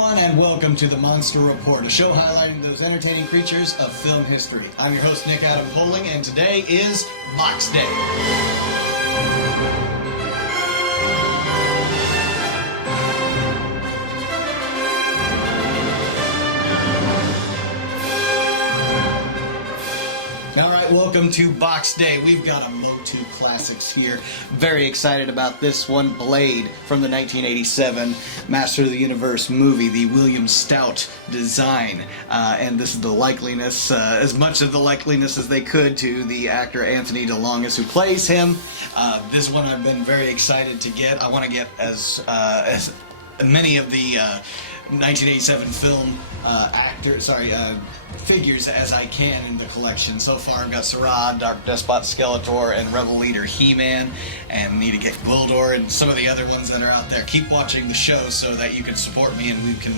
everyone, and welcome to the Monster Report, a show highlighting those entertaining creatures of film history. I'm your host, Nick Adam Poling, and today is Box Day. Alright, welcome to Box Day. We've got a MOTU classics here. Very excited about this one, Blade, from the 1987 Master of the Universe movie, the William Stout design. And this is the likeliness, as much of the likeliness as they could, to the actor Anthony DeLongis who plays him. This one I've been very excited to get. I want to get as many of the 1987 film figures as I can in the collection. So far I've got Sarad, Dark Despot Skeletor, and Rebel Leader He-Man, and need to get Gwildor and some of the other ones that are out there. Keep watching the show so that you can support me and we can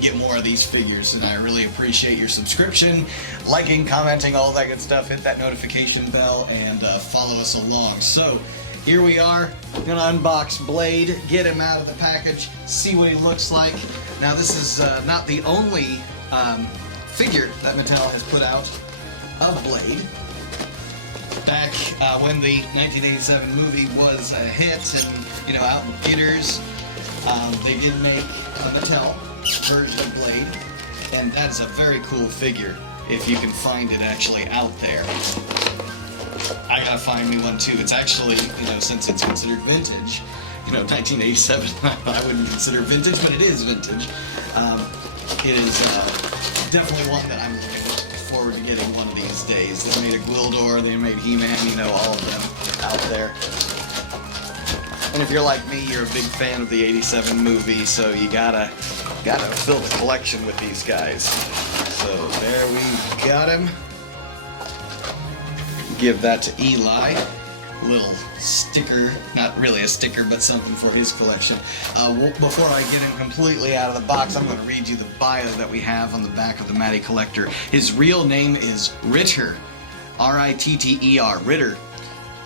get more of these figures, and I really appreciate your subscription, liking, commenting, all that good stuff. Hit that notification bell and follow us along. So here we are, gonna unbox Blade, get him out of the package, see what he looks like. Now this is not the only figure that Mattel has put out of Blade. Back when the 1987 movie was a hit and, out in theaters, they did make a Mattel version of Blade, and that's a very cool figure if you can find it actually out there. I gotta find me one too. It's actually, since it's considered vintage, 1987, I wouldn't consider vintage, but it is vintage. It is definitely one that I'm looking forward to getting one of these days. They made a Gwildor, they made He-Man, all of them out there. And if you're like me, you're a big fan of the 87 movie, so you gotta fill the collection with these guys. So there we got him. Give that to Eli. Little sticker, not really a sticker, but something for his collection. Before I get him completely out of the box, I'm going to read you the bio that we have on the back of the Matty Collector. His real name is Ritter, R-I-T-T-E-R, Ritter.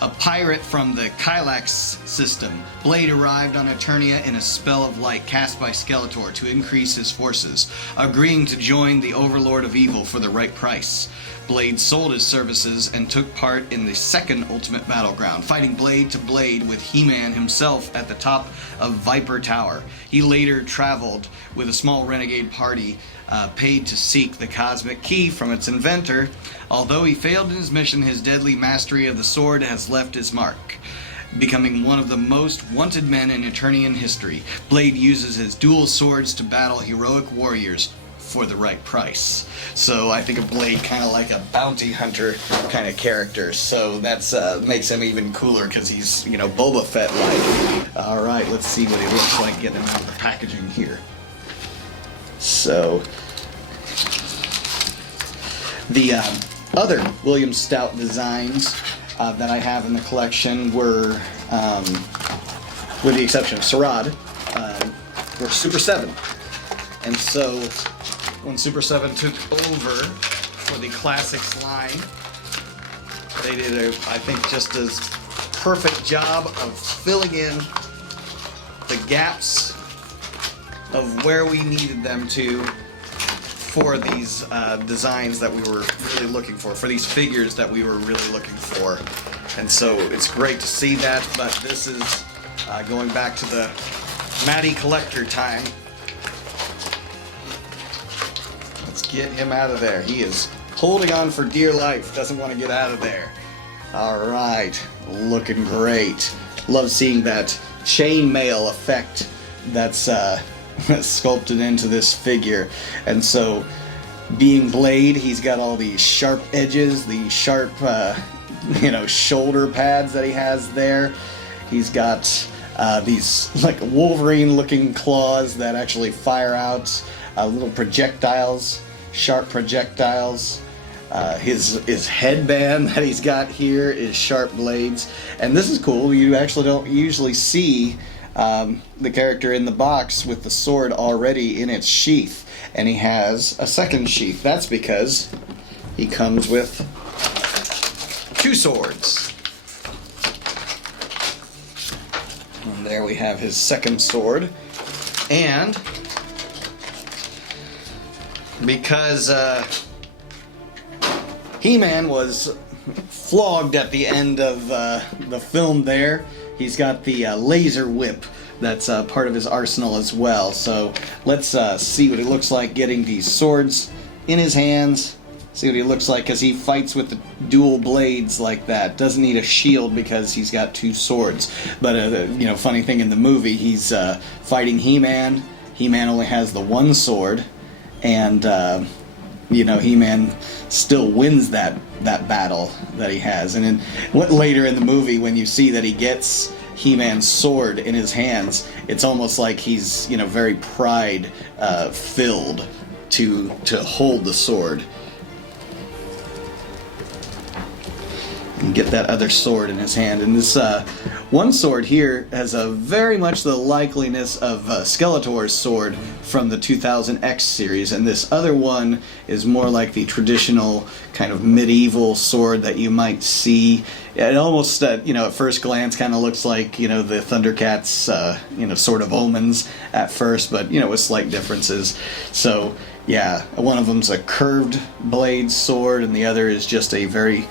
A pirate from the Kylax system, Blade arrived on Eternia in a spell of light cast by Skeletor to increase his forces, agreeing to join the Overlord of Evil for the right price. Blade sold his services and took part in the second Ultimate Battleground, fighting blade to blade with He-Man himself at the top of Viper Tower. He later traveled with a small renegade party paid to seek the cosmic key from its inventor. Although he failed in his mission, his deadly mastery of the sword has left his mark, becoming one of the most wanted men in Eternian history. Blade uses his dual swords to battle heroic warriors for the right price. So I think of Blade kind of like a bounty hunter kind of character. So that's makes him even cooler because he's, Boba Fett-like. All right, let's see what he looks like getting him out of the packaging here. So the other William Stout designs that I have in the collection were, with the exception of Sarad, were Super 7. And so when Super 7 took over for the Classics line, they did I think just as perfect job of filling in the gaps of where we needed them to for these designs that we were really looking for these figures that we were really looking for. And so it's great to see that, but this is going back to the Matty Collector time. Get him out of there. He is holding on for dear life. Doesn't want to get out of there. Alright. Looking great. Love seeing that chainmail effect that's sculpted into this figure. And so, being Blade, he's got all these sharp edges, the sharp, shoulder pads that he has there. He's got these, like, Wolverine-looking claws that actually fire out little projectiles. Sharp projectiles. His headband that he's got here is sharp blades, and this is cool. You actually don't usually see the character in the box with the sword already in its sheath, and he has a second sheath. That's because he comes with two swords. And there we have his second sword, and because He-Man was flogged at the end of the film there. He's got the laser whip that's part of his arsenal as well. So let's see what it looks like getting these swords in his hands. See what he looks like, because he fights with the dual blades like that. Doesn't need a shield because he's got two swords. But you know, funny thing in the movie, he's fighting He-Man. He-Man only has the one sword, and you know, He-Man still wins that battle that he has. And then later in the movie, when you see that he gets He-Man's sword in his hands, it's almost like he's, you know, very pride filled to hold the sword. And get that other sword in his hand. And this one sword here has a very much the likeliness of Skeletor's sword from the 2000X series, and this other one is more like the traditional kind of medieval sword that you might see. It almost, you know, at first glance kind of looks like, you know, the Thundercats, you know, sort of omens at first, but, you know, with slight differences. So yeah, one of them's a curved blade sword, and the other is just a very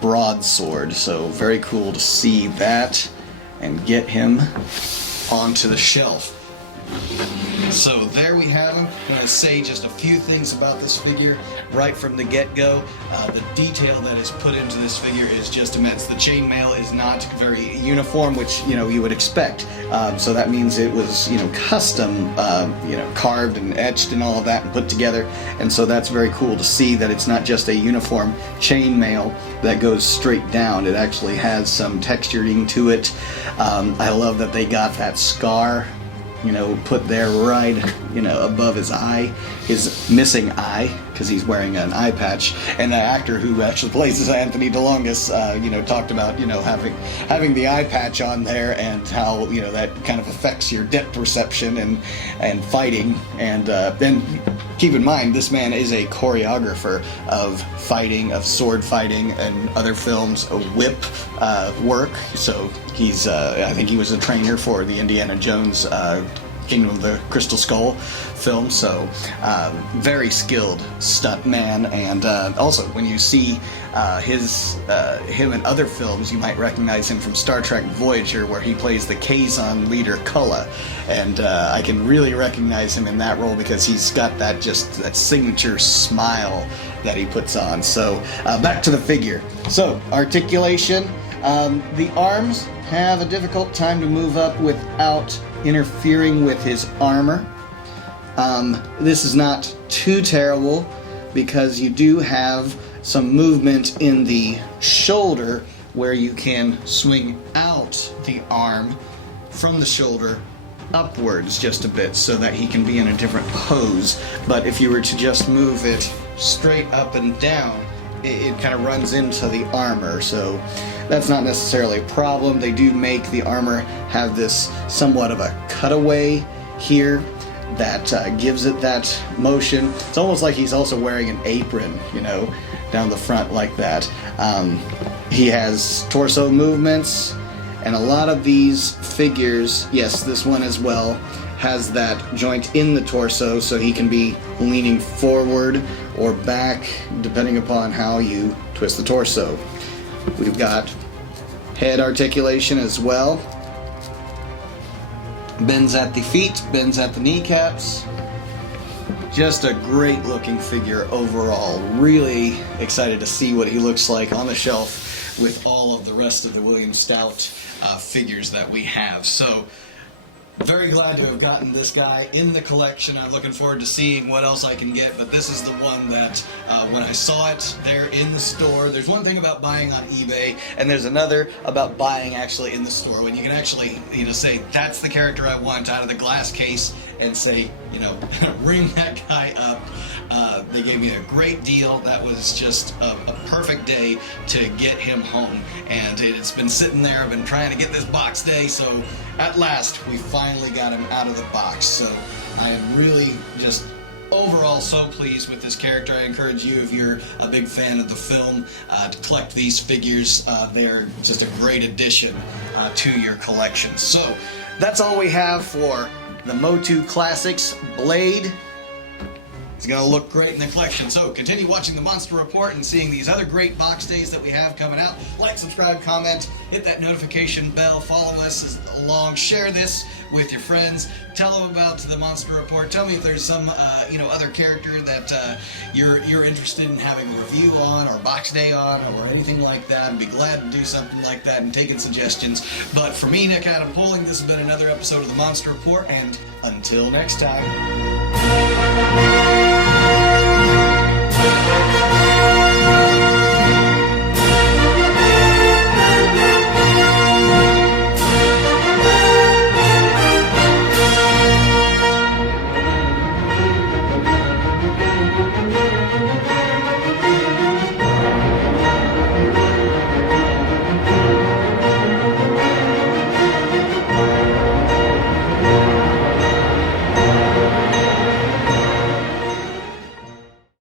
broad sword. So very cool to see that and get him onto the shelf. So there we have him. I'm going to say just a few things about this figure right from the get-go. The detail that is put into this figure is just immense. The chainmail is not very uniform, which, you know, you would expect. So that means it was, you know, custom, you know, carved and etched and all of that and put together. And so that's very cool to see that it's not just a uniform chainmail that goes straight down. It actually has some texturing to it. I love that they got that scar, you know, put there right, you know, above his eye, his missing eye, because he's wearing an eye patch. And the actor who actually plays as Anthony DeLongis, you know, talked about, you know, having the eye patch on there and how, you know, that kind of affects your depth perception and fighting. And then keep in mind, this man is a choreographer of fighting, of sword fighting, and other films, whip work. So he's, I think he was a trainer for the Indiana Jones Kingdom of the Crystal Skull film, so very skilled stunt man. And also, when you see him in other films, you might recognize him from Star Trek Voyager, where he plays the Kazon leader Kulla, and I can really recognize him in that role because he's got that signature smile that he puts on. So back to the figure. So articulation, the arms have a difficult time to move up without interfering with his armor. This is not too terrible because you do have some movement in the shoulder where you can swing out the arm from the shoulder upwards just a bit so that he can be in a different pose. But if you were to just move it straight up and down, it kind of runs into the armor, so that's not necessarily a problem. They do make the armor have this somewhat of a cutaway here that gives it that motion. It's almost like he's also wearing an apron, you know, down the front like that. He has torso movements, and a lot of these figures, yes, this one as well, has that joint in the torso, so he can be leaning forward or back depending upon how you twist the torso. We've got head articulation as well. Bends at the feet, bends at the kneecaps. Just a great looking figure overall. Really excited to see what he looks like on the shelf with all of the rest of the William Stout figures that we have. So very glad to have gotten this guy in the collection. I'm looking forward to seeing what else I can get, but this is the one that when I saw it there in the store, there's one thing about buying on eBay, and there's another about buying actually in the store, when you can actually, you know, say, that's the character I want out of the glass case, and say, you know, ring that guy up. They gave me a great deal. That was just a perfect day to get him home, and it's been sitting there. I've been trying to get this box day, so at last we finally got him out of the box. So I am really just overall so pleased with this character. I encourage you, if you're a big fan of the film, to collect these figures. They're just a great addition to your collection. So that's all we have for the MOTU Classics Blade It's going to look great in the collection. So continue watching the Monster Report and seeing these other great box days that we have coming out. Like, subscribe, comment, hit that notification bell, follow us along, share this with your friends, tell them about the Monster Report. Tell me if there's some other character that you're interested in having a review on or box day on or anything like that. I'd be glad to do something like that and taking suggestions. But for me, Nick Adam Poling, this has been another episode of the Monster Report, and until next time.